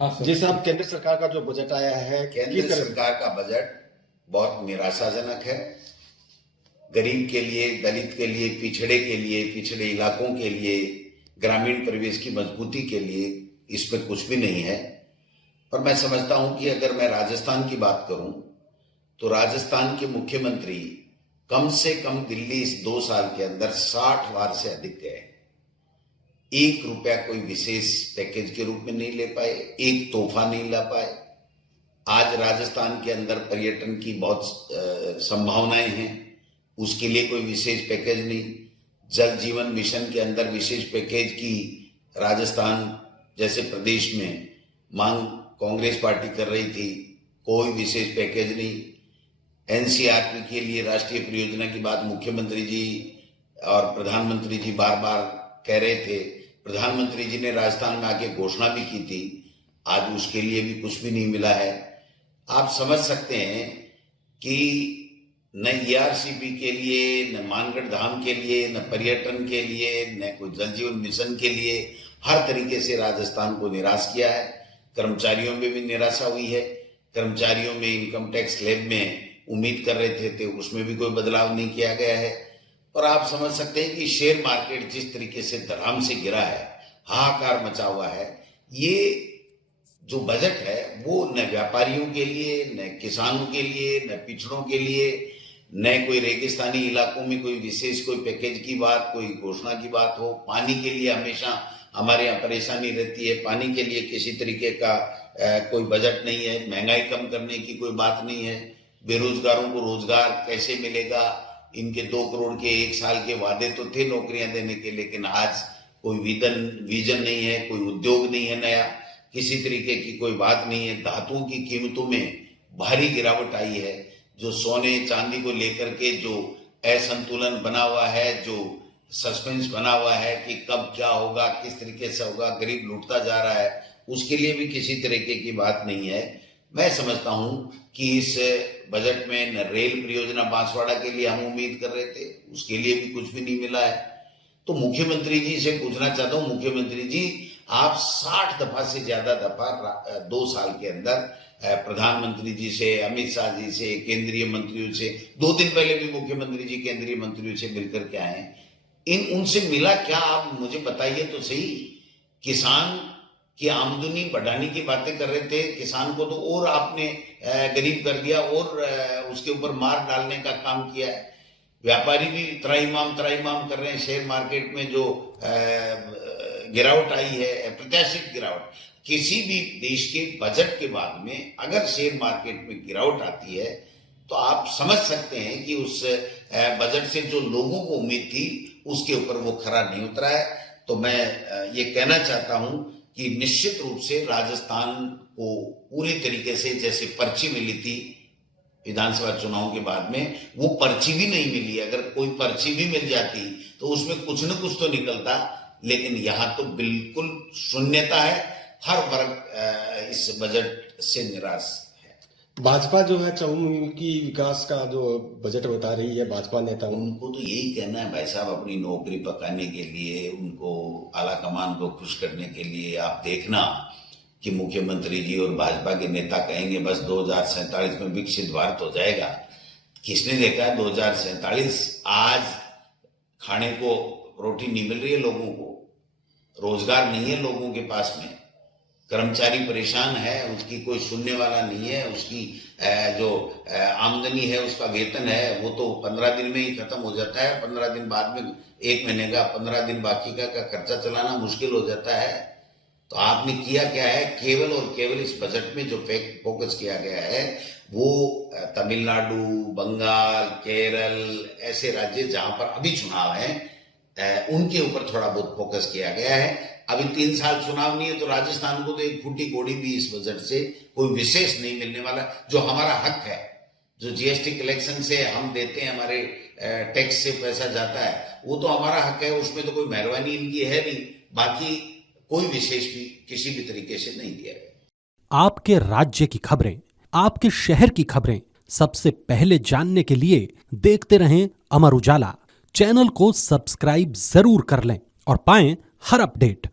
हाँ सर। जी साहब, केंद्र सरकार का जो बजट आया है, केंद्र सरकार का बजट बहुत निराशाजनक है। गरीब के लिए, दलित के लिए, पिछड़े इलाकों के लिए, ग्रामीण परिवेश की मजबूती के लिए इसमें कुछ भी नहीं है। पर मैं समझता हूं कि अगर मैं राजस्थान की बात करूं तो राजस्थान के मुख्यमंत्री कम से कम दिल्ली इस 2 साल के अंदर 60 बार से अधिक गए। 1 रुपया कोई विशेष पैकेज के रूप में नहीं ले पाए, एक तोहफा नहीं ला पाए। आज राजस्थान के अंदर पर्यटन की बहुत संभावनाएं हैं, उसके लिए कोई विशेष पैकेज नहीं। जल जीवन मिशन के अंदर विशेष पैकेज की राजस्थान जैसे प्रदेश में मांग कांग्रेस पार्टी कर रही थी, कोई विशेष पैकेज नहीं। एनसीआरटी के लिए राष्ट्रीय परियोजना की बात मुख्यमंत्री जी और प्रधानमंत्री जी बार बार कह रहे थे। प्रधानमंत्री जी ने राजस्थान में आके घोषणा भी की थी, आज उसके लिए भी कुछ भी नहीं मिला है। आप समझ सकते हैं कि न ईआरसीपी के लिए, न मानगढ़ धाम के लिए, न पर्यटन के लिए, न कोई जल जीवन मिशन के लिए, हर तरीके से राजस्थान को निराश किया है। कर्मचारियों में भी निराशा हुई है। कर्मचारियों में इनकम टैक्स स्लैब में उम्मीद कर रहे थे उसमें भी कोई बदलाव नहीं किया गया है। और आप समझ सकते हैं कि शेयर मार्केट जिस तरीके से धड़ाम से गिरा है, हाहाकार मचा हुआ है। ये जो बजट है वो न व्यापारियों के लिए, न किसानों के लिए, न पिछड़ों के लिए, न कोई रेगिस्तानी इलाकों में कोई विशेष कोई पैकेज की बात, कोई घोषणा की बात हो। पानी के लिए हमेशा हमारे यहाँ परेशानी रहती है, पानी के लिए किसी तरीके का कोई बजट नहीं है। महंगाई कम करने की कोई बात नहीं है। बेरोजगारों को रोजगार कैसे मिलेगा, इनके 2 करोड़ के 1 साल के वादे तो थे नौकरियां देने के, लेकिन आज कोई विजन नहीं है, कोई उद्योग नहीं है नया, किसी तरीके की कोई बात नहीं है। धातुओं की कीमतों में भारी गिरावट आई है। जो सोने चांदी को लेकर के जो असंतुलन बना हुआ है, जो सस्पेंस बना हुआ है कि कब क्या होगा, किस तरीके से होगा, गरीब लूटता जा रहा है, उसके लिए भी किसी तरीके की बात नहीं है। मैं समझता हूं कि इस बजट में न रेल परियोजना बांसवाड़ा के लिए हम उम्मीद कर रहे थे, उसके लिए भी कुछ भी नहीं मिला है। तो मुख्यमंत्री जी से पूछना चाहता हूं, मुख्यमंत्री जी आप 60 दफा से ज्यादा दफा 2 साल के अंदर प्रधानमंत्री जी से, अमित शाह जी से, केंद्रीय मंत्रियों से, 2 दिन पहले भी मुख्यमंत्री जी केंद्रीय मंत्रियों से मिलकर के आए हैं। उनसे मिला क्या, आप मुझे बताइए तो सही। किसान की आमदनी बढ़ाने की बातें कर रहे थे, किसान को तो और आपने गरीब कर दिया और उसके ऊपर मार डालने का काम किया है। व्यापारी भी त्राहिमाम कर रहे हैं। शेयर मार्केट में जो गिरावट आई है, अप्रत्याशित गिरावट, किसी भी देश के बजट के बाद में अगर शेयर मार्केट में गिरावट आती है तो आप समझ सकते हैं कि उस बजट से जो लोगों को उम्मीद थी उसके ऊपर वो खरा नहीं उतरा है। तो मैं ये कहना चाहता हूं कि निश्चित रूप से राजस्थान को पूरी तरीके से जैसे पर्ची मिली थी विधानसभा चुनाव के बाद में, वो पर्ची भी नहीं मिली। अगर कोई पर्ची भी मिल जाती तो उसमें कुछ न कुछ तो निकलता, लेकिन यहाँ तो बिल्कुल शून्यता है। हर वर्ग इस बजट से निराश है। भाजपा जो है चहुमुखी विकास का जो बजट बता रही है भाजपा नेता, उनको तो यही कहना है भाई साहब, अपनी नौकरी पकाने के लिए, उनको आला कमान को खुश करने के लिए। आप देखना कि मुख्यमंत्री जी और भाजपा के नेता कहेंगे बस 2047 में विकसित भारत हो जाएगा। किसने देखा है 2047? आज खाने को रोटी नहीं मिल रही है लोगों को, रोजगार नहीं है लोगों के पास में, कर्मचारी परेशान है, उसकी कोई सुनने वाला नहीं है। उसकी जो आमदनी है, उसका वेतन है, वो तो 15 दिन में ही खत्म हो जाता है। 15 दिन बाद में 1 महीने का, 15 दिन बाकी का खर्चा चलाना मुश्किल हो जाता है। तो आपने किया क्या है, केवल और केवल इस बजट में जो फोकस किया गया है वो तमिलनाडु, बंगाल, केरल, ऐसे राज्य जहां पर अभी चुनाव है उनके ऊपर थोड़ा बहुत फोकस किया गया है। अभी 3 साल चुनाव नहीं है तो राजस्थान को तो एक फूटी कोड़ी भी इस बजट से कोई विशेष नहीं मिलने वाला। जो हमारा हक है, जो जीएसटी कलेक्शन से हम देते हैं, हमारे टैक्स से पैसा जाता है, वो तो हमारा हक है, उसमें तो कोई मेहरबानी इनकी है नहीं। बाकी कोई विशेष भी किसी भी तरीके से नहीं दिया गया। आपके राज्य की खबरें, आपके शहर की खबरें सबसे पहले जानने के लिए देखते रहें अमर उजाला। चैनल को सब्सक्राइब जरूर कर लें और पाएं हर अपडेट।